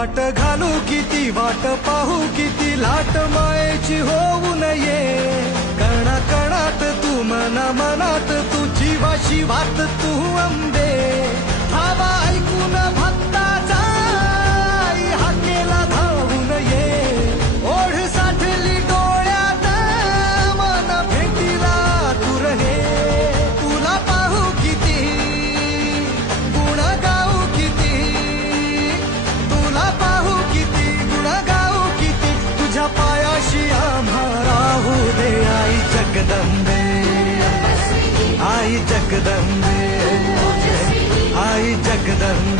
थाट घालू किती वाट पाहू किती लाट मायेची होऊ नये कणा कणात तू मना मनात तू जीवा शिवात तू अंबे धावा ऐकून भक्ताचा हाकेला धावून ये ओढ साठली डोळ्यात मन भेटीला तू रहे तुला पाहू किती गुण गाऊ किती तुला पाहू किती गुण गाऊ किती तुझ्या पायाशी आम्हा राहू दे आई जगदंबे आई जगदंबे आई जगदंबे